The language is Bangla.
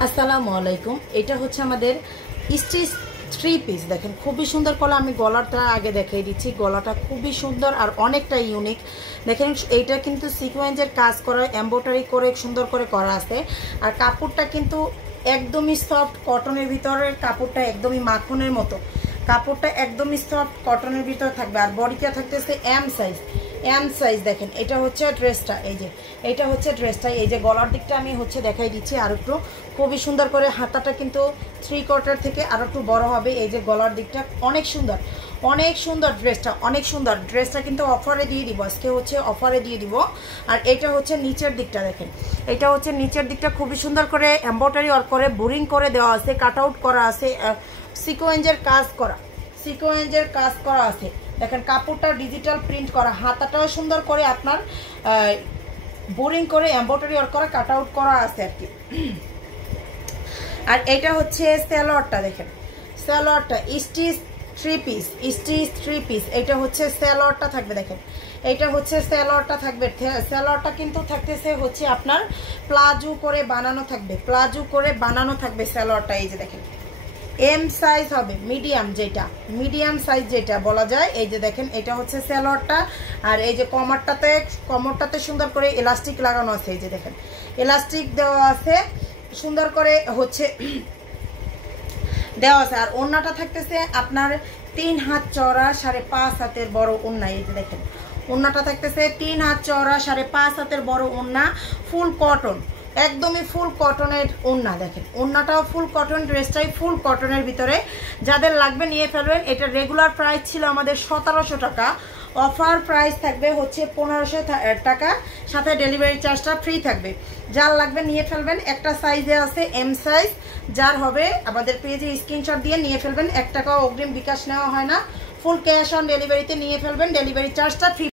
আসসালামু আলাইকুম। এটা হচ্ছে আমাদের স্টিচ থ্রি পিস। দেখেন খুবই সুন্দর কলা। আমি গলাটা আগে দেখিয়ে দিচ্ছি। গলাটা খুবই সুন্দর আর অনেকটা ইউনিক। দেখেন এইটা কিন্তু সিকোয়েন্সের কাজ করা, এমব্রয়ডারি করে সুন্দর করে করা আছে। আর কাপড়টা কিন্তু একদমই সফট কটনের ভিতরে, কাপড়টা একদমই মাখনের মতো। কাপড়টা একদমই সফট কটনের ভিতরে থাকবে। আর বডিটা থাকতেছে এম সাইজ। দেখেন এটা হচ্ছে ড্রেসটা, এই যে এটা হচ্ছে ড্রেসটা। এই যে গলার দিকটা আমি দেখাই দিচ্ছি আর একটু খুবই সুন্দর করে। হাতাটা কিন্তু 3/4 থেকে আর একটু বড় হবে। এই যে গলার দিকটা অনেক সুন্দর, অনেক সুন্দর ড্রেসটা, অনেক সুন্দর ড্রেসটা কিন্তু অফারে দিয়ে দিব আজকে, অফারে দিয়ে দিব। আর এটা হচ্ছে নিচের দিকটা। দেখেন এটা হচ্ছে নিচের দিকটা খুবই সুন্দর করে এমব্রয়ডারি ওয়ার্ক করে বোরিং করে দেওয়া আছে, কাট আউট করা আছে, সিকোয়েন্সের কাজ করা আছে। দেখেন কাপড়টা ডিজিটাল প্রিন্ট করা, হাতাটাও সুন্দর করে আপনার বোরিং করে এমব্রয়ডারি ওয়ার্ক করা, কাট আউট করা আছে আর কি। আর এটা হচ্ছে সালোয়ারটা। দেখেন সালোয়ারটা স্টিচ থ্রি পিস। এটা হচ্ছে সালোয়ারটা থাকবে। দেখেন এটা হচ্ছে সালোয়ারটা থাকবে। সালোয়ারটা কিন্তু থাকতেছে হচ্ছে আপনার প্লাজো করে বানানো থাকবে, সালোয়ারটা। এই যে দেখেন এম সাইজ হবে, মিডিয়াম সাইজ যেটা বলা যায়। এই যে দেখেন এটা হচ্ছে সালোয়ারটা। আর এই যে কমরটাতে সুন্দর করে এলাস্টিক লাগানো আছে। এই যে দেখেন এলাস্টিক দেওয়া আছে, সুন্দর করে দেওয়া আছে। আর ওড়নাটা থাকতেছে আপনার 3 হাত চওড়া 5.5 হাতের বড় ওড়না। এই যে দেখেন ওড়নাটা থাকতেছে 3 হাত চওড়া 5.5 হাতের বড় ওড়না, ফুল কটন, একদমই ফুল কটনের ওড়না। দেখেন ওড়নাটাও ফুল কটন, ড্রেসটাই ফুল কটনের ভিতরে। যাদের লাগবে নিয়ে ফেলবেন। এটা রেগুলার প্রাইস ছিল আমাদের 1700 টাকা, অফার প্রাইস থাকবে হচ্ছে 1500 টাকা, সাথে ডেলিভারি চার্জটা ফ্রি থাকবে। যার লাগবে নিয়ে ফেলবেন। একটা সাইজে আছে এম সাইজ, যার হবে আমাদের পেজে স্ক্রিনশট দিয়ে নিয়ে ফেলবেন। 1 টাকাও অগ্রিম বিকাশ নেওয়া হয় না, ফুল ক্যাশ অন ডেলিভারিতে নিয়ে ফেলবেন, ডেলিভারি চার্জটা ফ্রি।